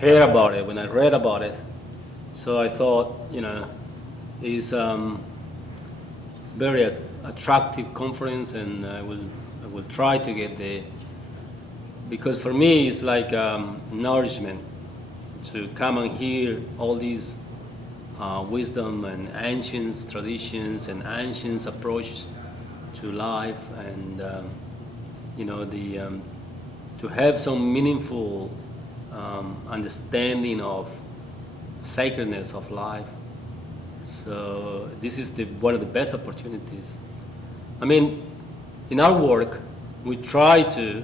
heard about it, when I read about it. So I thought, you know, it's very attractive conference, and I will try to get there, because for me it's like nourishment to come and hear all these wisdom and ancient traditions and ancient approach to life, and you know, to have some meaningful understanding of sacredness of life. So this is one of the best opportunities. I mean, in our work, we try to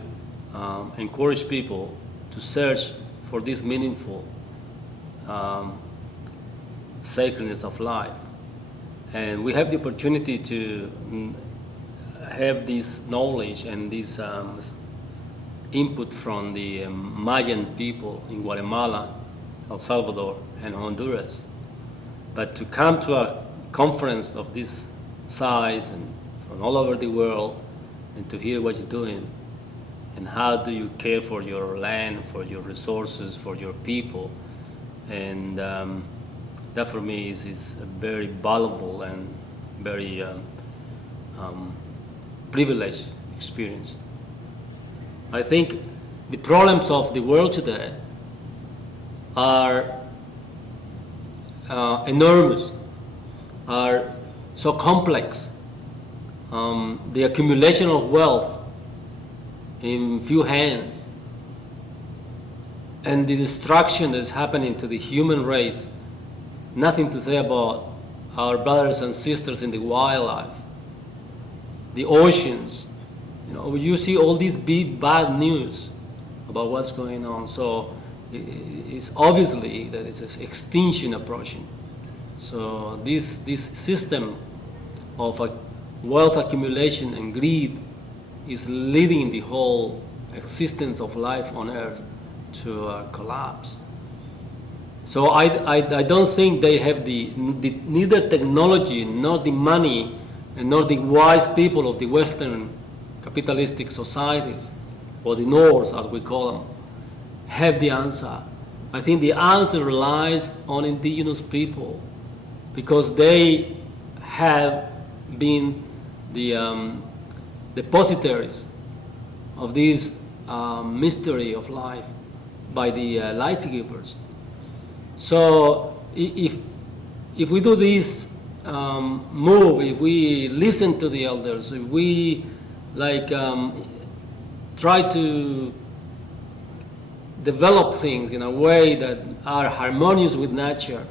encourage people to search for this meaningful sacredness of life. And we have the opportunity to have this knowledge and this input from the Mayan people in Guatemala, El Salvador, and Honduras. But to come to a conference of this size and from all over the world, and to hear what you're doing, and how do you care for your land, for your resources, for your people, and that for me is a very valuable and very privileged experience. I think the problems of the world today are enormous, are so complex. The accumulation of wealth in few hands, and the destruction that's happening to the human race. Nothing to say about our brothers and sisters in the wildlife, the oceans. You know, you see all these bad news about what's going on. So it's obviously that it's an extinction approaching. So this system of wealth accumulation and greed is leading the whole existence of life on Earth to collapse. So I don't think they have neither technology, nor the money, and nor the wise people of the Western capitalistic societies, or the North, as we call them, have the answer. I think the answer lies on indigenous people, because they have been the depositaries of this mystery of life by the life givers. So if we do this move, if we listen to the elders, if we try to develop things in a way that are harmonious with nature,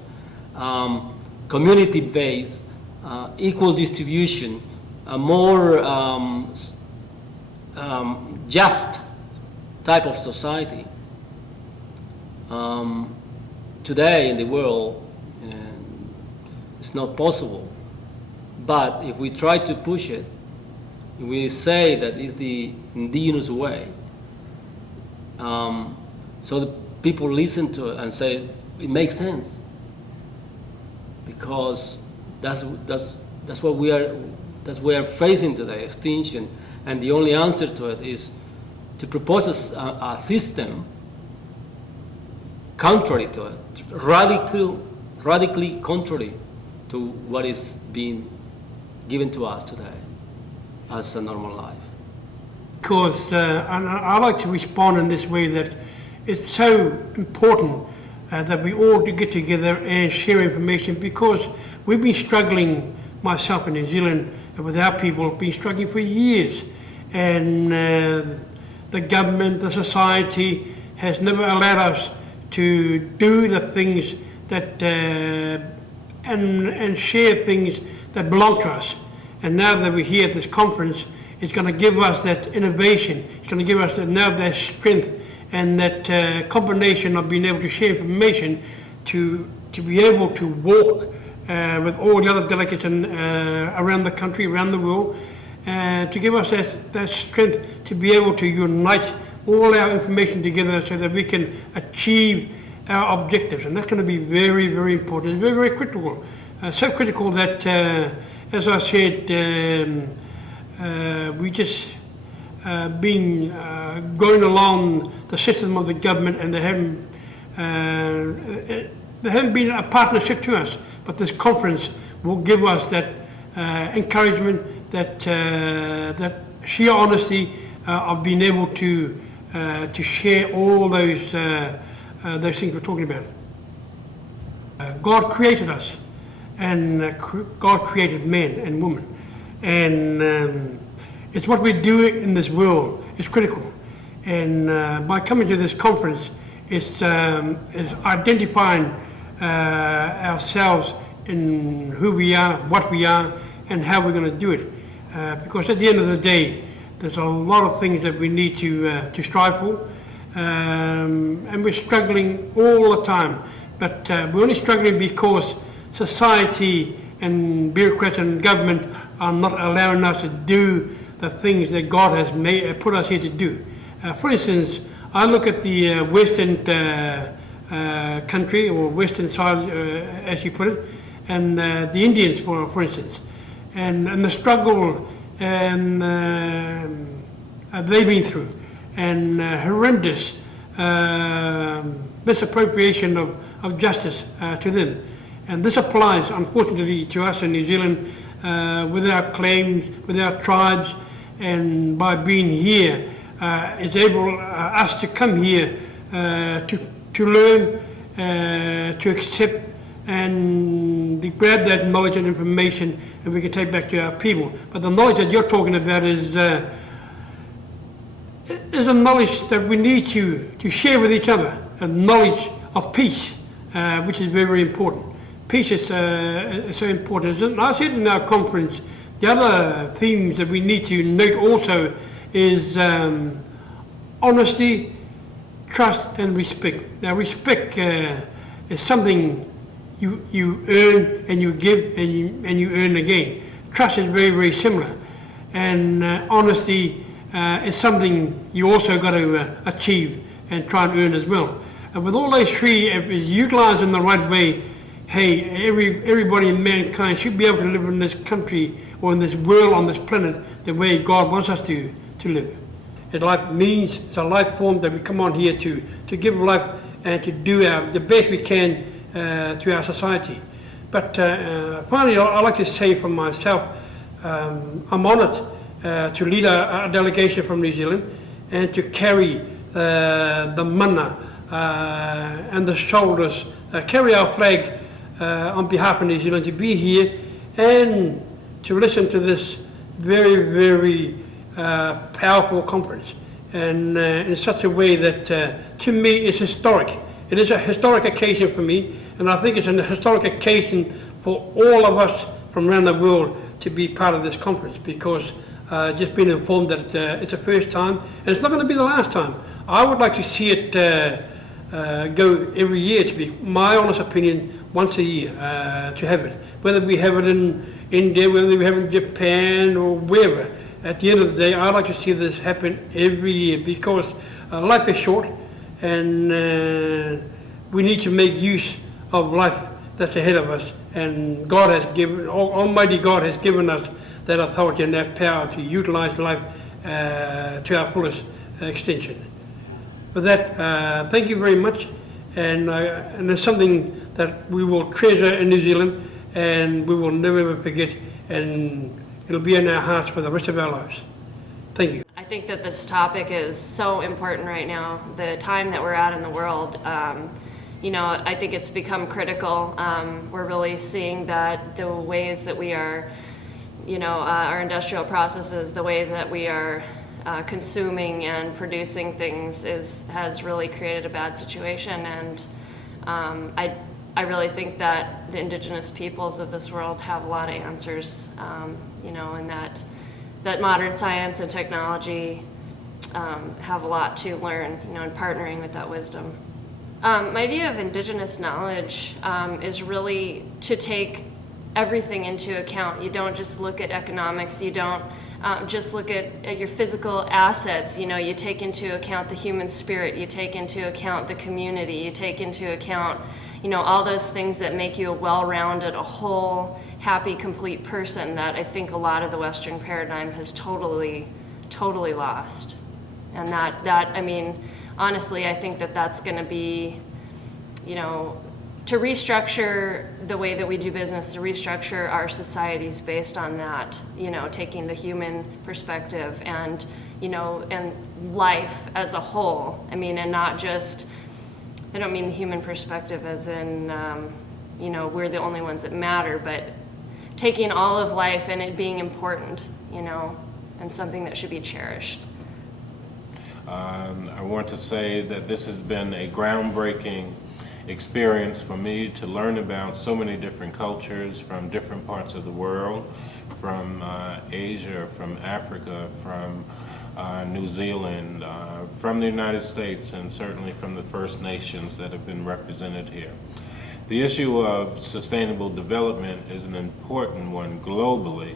community-based, equal distribution, a more just type of society. Today in the world, it's not possible. But if we try to push it, we say that it's the indigenous way. So the people listen to it and say it makes sense, because that's what we are facing today, extinction, and the only answer to it is to propose a system contrary to it, radically contrary to what is being given to us today as a normal life. Because I like to respond in this way, that it's so important that we all get together and share information, because we've been struggling, myself in New Zealand, and with our people, have been struggling for years, and the government, the society has never allowed us to do the things that and share things that belong to us. And now that we're here at this conference, it's going to give us that innovation. It's going to give us that strength and that combination of being able to share information to be able to walk with all the other delegates around the country, around the world, to give us that strength to be able to unite all our information together so that we can achieve our objectives. And that's going to be very, very important. It's very, very critical. So critical that, as I said, we just been going along the system of the government, and they haven't There hasn't been a partnership to us, but this conference will give us that encouragement, that sheer honesty of being able to share all those things we're talking about. God created us, and God created man and woman, and it's what we do in this world is critical. And by coming to this conference, is identifying ourselves in who we are, what we are, and how we're going to do it. Because at the end of the day, there's a lot of things that we need to strive for, and we're struggling all the time. But we're only struggling because society and bureaucrats and government are not allowing us to do the things that God has put us here to do. For instance, I look at the western country, or western side, as you put it, and the Indians, for instance, and the struggle and they've been through, and horrendous misappropriation of justice to them. And this applies, unfortunately, to us in New Zealand with our claims, with our tribes, and by being here, it's able us to come here to learn, to accept, and to grab that knowledge and information, and we can take back to our people. But the knowledge that you're talking about is a knowledge that we need to share with each other, a knowledge of peace, which is very, very important. Peace is so important. And I said in our conference, the other themes that we need to note also is honesty, trust, and respect. Now, respect is something you earn and you give and you earn again. Trust is very, very similar, and honesty is something you also got to achieve and try and earn as well. And with all those three, if it's utilised in the right way, hey, everybody in mankind should be able to live in this country or in this world, on this planet, the way God wants us to live. And life means it's a life form that we come on here to give life and to do the best we can to our society. But finally, I'd like to say for myself, I'm honoured to lead a delegation from New Zealand and to carry the mana and the shoulders, carry our flag on behalf of New Zealand, to be here and to listen to this very, very powerful conference, and in such a way that to me it's historic. It is a historic occasion for me, and I think it's a historic occasion for all of us from around the world to be part of this conference, because just been informed that it's the first time, and it's not going to be the last time. I would like to see it go every year, to be my honest opinion, once a year, to have it. Whether we have it in India, whether we have it in Japan, or wherever. At the end of the day, I'd like to see this happen every year, because life is short, and we need to make use of life that's ahead of us. And God has given, Almighty God has given us that authority and that power to utilize life to our fullest extension. Yeah. With that, thank you very much. And there's something that we will treasure in New Zealand, and we will never ever forget, and it'll be in our hearts for the rest of our lives. Thank you. I think that this topic is so important right now, the time that we're at in the world. You know, I think it's become critical. We're really seeing that the ways that we are, you know, our industrial processes, the way that we are consuming and producing things has really created a bad situation. And I really think that the Indigenous peoples of this world have a lot of answers, you know, and that modern science and technology have a lot to learn, you know, in partnering with that wisdom. My view of Indigenous knowledge is really to take everything into account. You don't just look at economics, you don't just look at your physical assets, you know, you take into account the human spirit, you take into account the community, you take into account, you know, all those things that make you a well-rounded, a whole, happy, complete person that I think a lot of the Western paradigm has totally lost. And that I mean, honestly, I think that that's going to be you know, to restructure the way that we do business, to restructure our societies based on that, you know, taking the human perspective and, you know, and life as a whole. I mean, and not just, I don't mean the human perspective as in, you know, we're the only ones that matter, but taking all of life and it being important, you know, and something that should be cherished. I want to say that this has been a groundbreaking experience for me to learn about so many different cultures from different parts of the world, from Asia, from Africa, from New Zealand, from the United States, and certainly from the First Nations that have been represented here. The issue of sustainable development is an important one globally.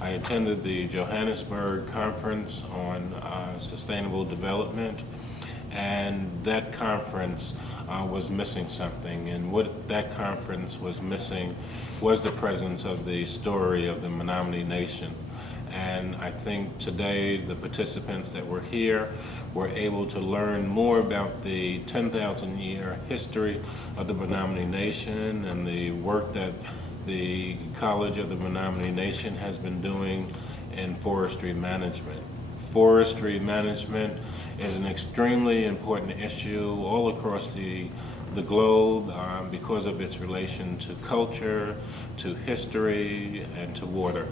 I attended the Johannesburg Conference on Sustainable Development, and that conference was missing something, and what that conference was missing was the presence of the story of the Menominee Nation. And I think today the participants that were here were able to learn more about the 10,000-year history of the Menominee Nation and the work that the College of the Menominee Nation has been doing in forestry management. Forestry management is an extremely important issue all across the globe because of its relation to culture, to history, and to water.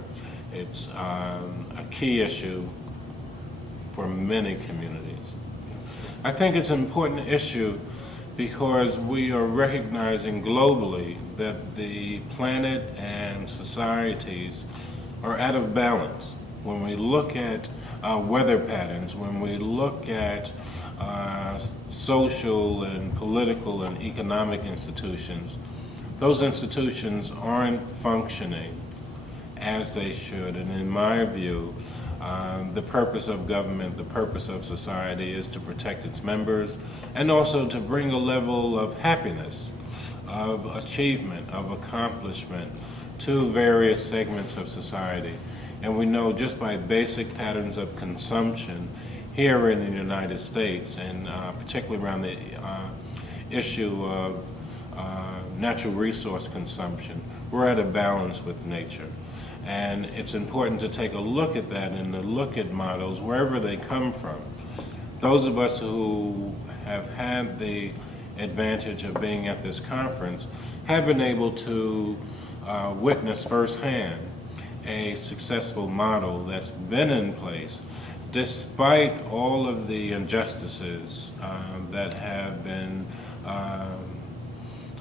It's a key issue for many communities. I think it's an important issue because we are recognizing globally that the planet and societies are out of balance. When we look at weather patterns, when we look at social and political and economic institutions, those institutions aren't functioning as they should. And in my view, the purpose of government, the purpose of society is to protect its members and also to bring a level of happiness, of achievement, of accomplishment to various segments of society. And we know just by basic patterns of consumption here in the United States, and particularly around the issue of natural resource consumption, we're at a balance with nature. And it's important to take a look at that and to look at models wherever they come from. Those of us who have had the advantage of being at this conference have been able to witness firsthand a successful model that's been in place despite all of the injustices that have been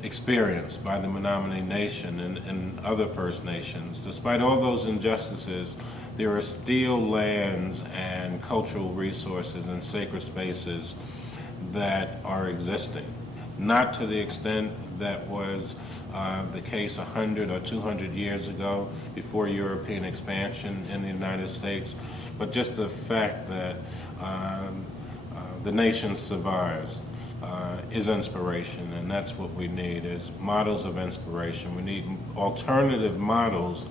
experienced by the Menominee Nation and other First Nations. Despite all those injustices, there are still lands and cultural resources and sacred spaces that are existing. Not to the extent that was the case 100 or 200 years ago before European expansion in the United States, but just the fact that the nation survives is inspiration, and that's what we need, is models of inspiration. We need alternative models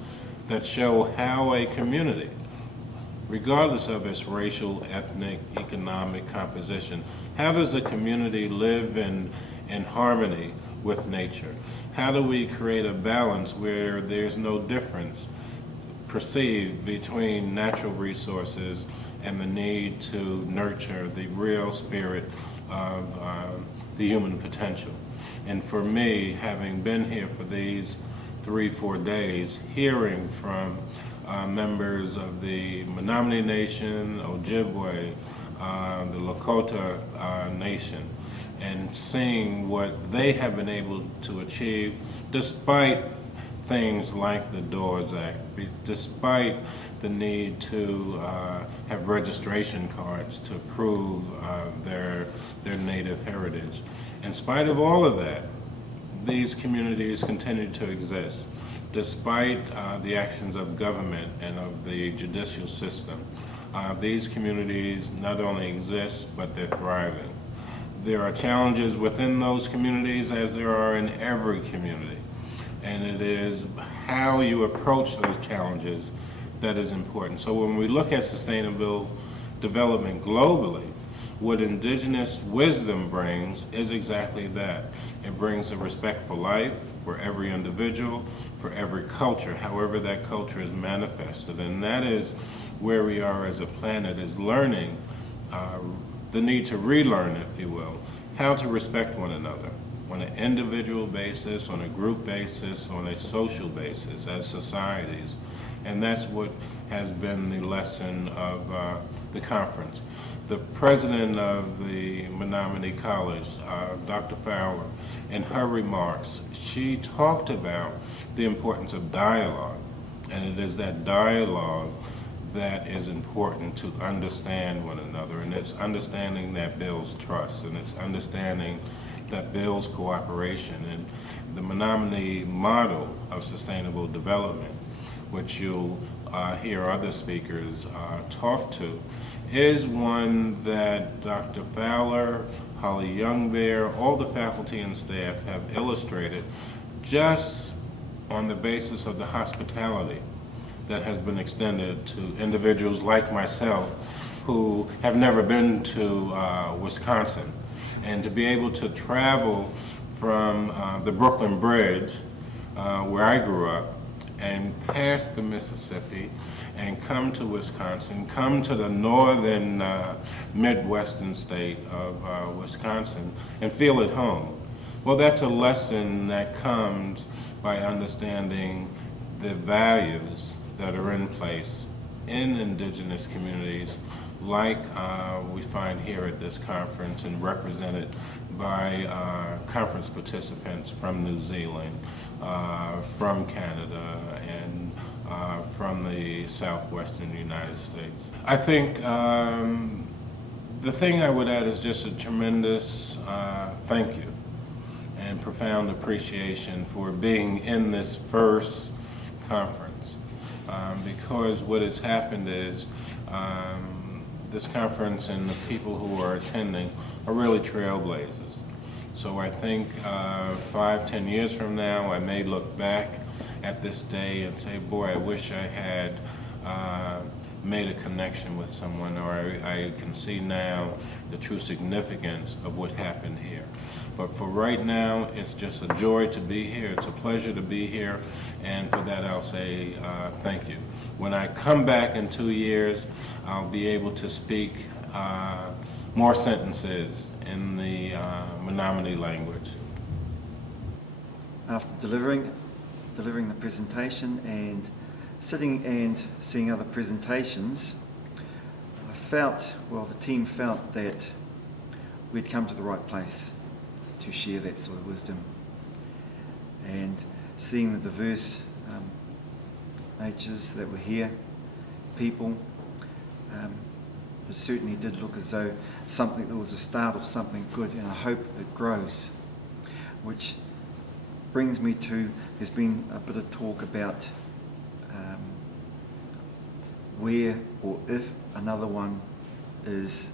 that show how a community, regardless of its racial, ethnic, economic composition, how does a community live in harmony with nature? How do we create a balance where there's no difference perceived between natural resources and the need to nurture the real spirit of the human potential? And for me, having been here for these 3-4 days, hearing from members of the Menominee Nation, Ojibwe, the Lakota Nation, and seeing what they have been able to achieve despite things like the Doors Act, despite the need to have registration cards to prove their native heritage. In spite of all of that, these communities continue to exist, despite the actions of government and of the judicial system. These communities not only exist, but they're thriving. There are challenges within those communities, as there are in every community. And it is how you approach those challenges that is important. So when we look at sustainable development globally, What indigenous wisdom brings is exactly that. It brings a respect for life, for every individual, for every culture, however that culture is manifested. And that is where we are as a planet, is learning the need to relearn, if you will, how to respect one another on an individual basis, on a group basis, on a social basis, as societies. And that's what has been the lesson of the conference. The president of the Menominee College, Dr. Fowler, in her remarks, she talked about the importance of dialogue. And it is that dialogue that is important to understand one another. And it's understanding that builds trust, and it's understanding that builds cooperation. And the Menominee model of sustainable development, which you'll hear other speakers talk to, is one that Dr. Fowler, Holly Youngbear, all the faculty and staff have illustrated just on the basis of the hospitality that has been extended to individuals like myself who have never been to Wisconsin. And to be able to travel from the Brooklyn Bridge, where I grew up, and pass the Mississippi and come to Wisconsin, come to the northern Midwestern state of Wisconsin and feel at home. Well, that's a lesson that comes by understanding the values that are in place in indigenous communities like we find here at this conference and represented by conference participants from New Zealand, from Canada, and from the southwestern United States. I think the thing I would add is just a tremendous thank you and profound appreciation for being in this first conference, because what has happened is this conference and the people who are attending are really trailblazers. So I think 5-10 years from now, I may look back at this day and say, boy, I wish I had made a connection with someone, or I can see now the true significance of what happened here. But for right now, it's just a joy to be here. It's a pleasure to be here, and for that I'll say thank you. When I come back in 2 years, I'll be able to speak more sentences in the Menominee language. After delivering the presentation and sitting and seeing other presentations, the team felt that we'd come to the right place to share that sort of wisdom. And seeing the diverse natures that were here, people, it certainly did look as though something that was the start of something good, and I hope it grows. Which brings me to, there's been a bit of talk about where or if another one is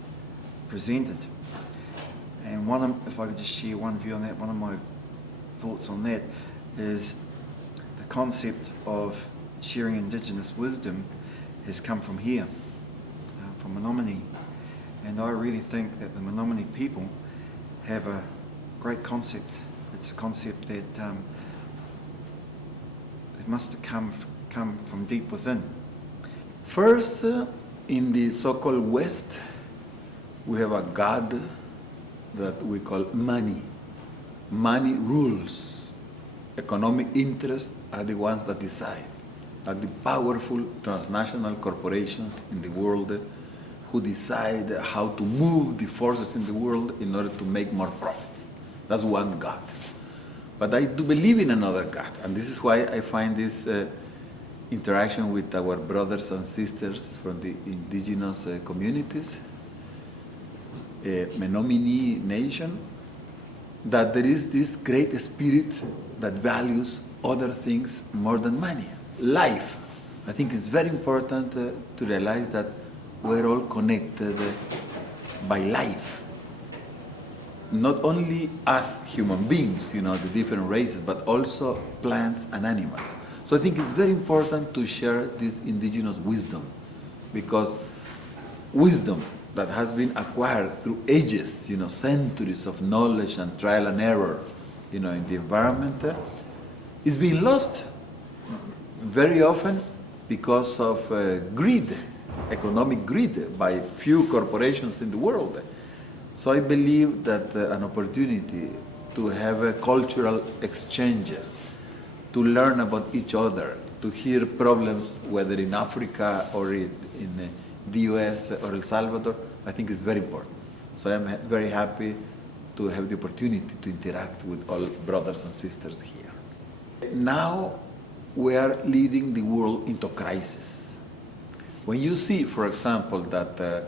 presented. And if I could just share one view on that, one of my thoughts on that is the concept of sharing Indigenous wisdom has come from here, from Menominee. And I really think that the Menominee people have a great concept. It's a concept that it must have come from deep within. First, in the so-called West, we have a god that we call money. Money rules. Economic interests are the ones that decide. Are the powerful transnational corporations in the world who decide how to move the forces in the world in order to make more profits. That's one God. But I do believe in another God, and this is why I find this interaction with our brothers and sisters from the indigenous communities, Menominee nation, that there is this great spirit that values other things more than money. Life. I think it's very important to realize that we're all connected by life. Not only us human beings, the different races, but also plants and animals. So I think it's very important to share this indigenous wisdom, because wisdom that has been acquired through ages, centuries of knowledge and trial and error, in the environment, is being lost very often because of greed, economic greed by few corporations in the world. So I believe that an opportunity to have cultural exchanges, to learn about each other, to hear problems, whether in Africa or in the US or El Salvador, I think is very important. So I'm very happy to have the opportunity to interact with all brothers and sisters here. Now we are leading the world into crisis. When you see, for example, that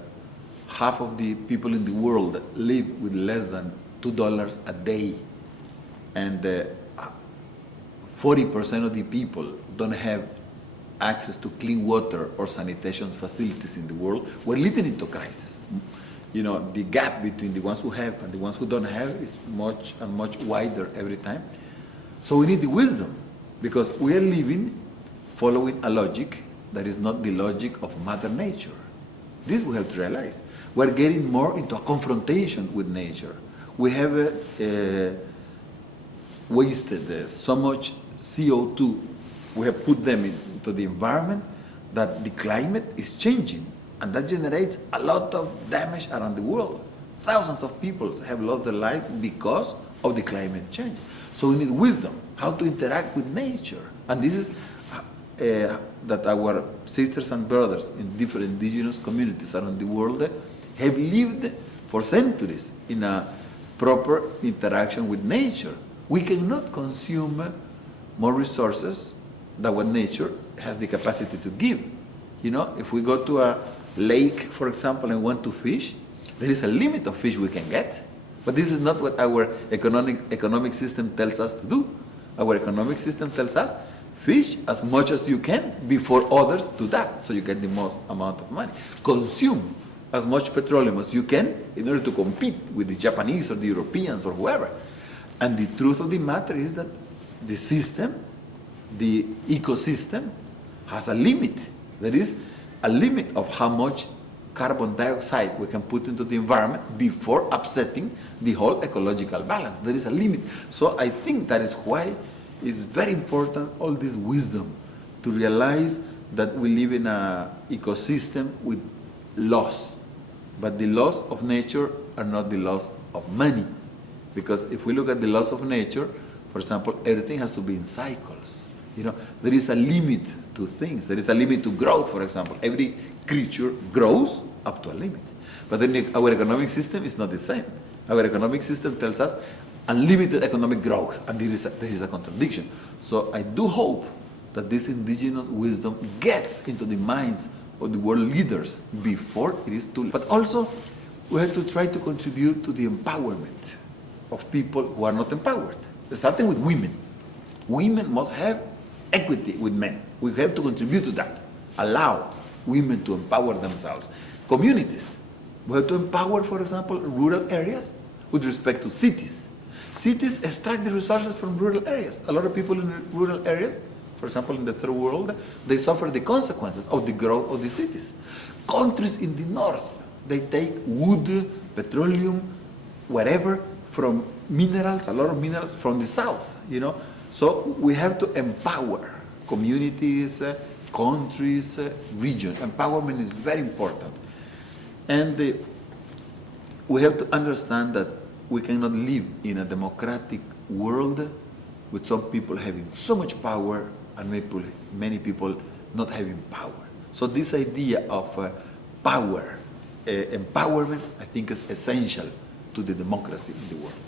half of the people in the world live with less than $2 a day, and 40% of the people don't have access to clean water or sanitation facilities in the world, we're leading into crisis. The gap between the ones who have and the ones who don't have is much and much wider every time. So we need the wisdom, because we are living following a logic that is not the logic of Mother Nature. This we have to realize. We're getting more into a confrontation with nature. We have wasted so much CO2. We have put them into the environment that the climate is changing, and that generates a lot of damage around the world. Thousands of people have lost their life because of the climate change. So we need wisdom, how to interact with nature. And this is that our sisters and brothers in different indigenous communities around the world have lived for centuries in a proper interaction with nature. We cannot consume more resources than what nature has the capacity to give. If we go to a lake, for example, and want to fish, there is a limit of fish we can get. But this is not what our economic system tells us to do. Our economic system tells us, fish as much as you can before others do that, so you get the most amount of money. Consume as much petroleum as you can in order to compete with the Japanese or the Europeans or whoever. And the truth of the matter is that the system, the ecosystem, has a limit. There is a limit of how much carbon dioxide we can put into the environment before upsetting the whole ecological balance. There is a limit. So I think that is why it's very important, all this wisdom, to realize that we live in an ecosystem with laws. But the laws of nature are not the laws of money. Because if we look at the laws of nature, for example, everything has to be in cycles. There is a limit to things. There is a limit to growth, for example. Every creature grows up to a limit. But then our economic system is not the same. Our economic system tells us unlimited economic growth, and this is a contradiction. So I do hope that this indigenous wisdom gets into the minds of the world leaders before it is too late. But also, we have to try to contribute to the empowerment of people who are not empowered, starting with women. Women must have equity with men. We have to contribute to that. Allow women to empower themselves. Communities. We have to empower, for example, rural areas with respect to cities. Cities extract the resources from rural areas. A lot of people in rural areas, for example, in the third world, they suffer the consequences of the growth of the cities. Countries in the north, they take wood, petroleum, whatever, from minerals, a lot of minerals from the south, So we have to empower communities, countries, regions. Empowerment is very important. And we have to understand that we cannot live in a democratic world with some people having so much power and many people not having power. So this idea of power, empowerment, I think is essential to the democracy in the world.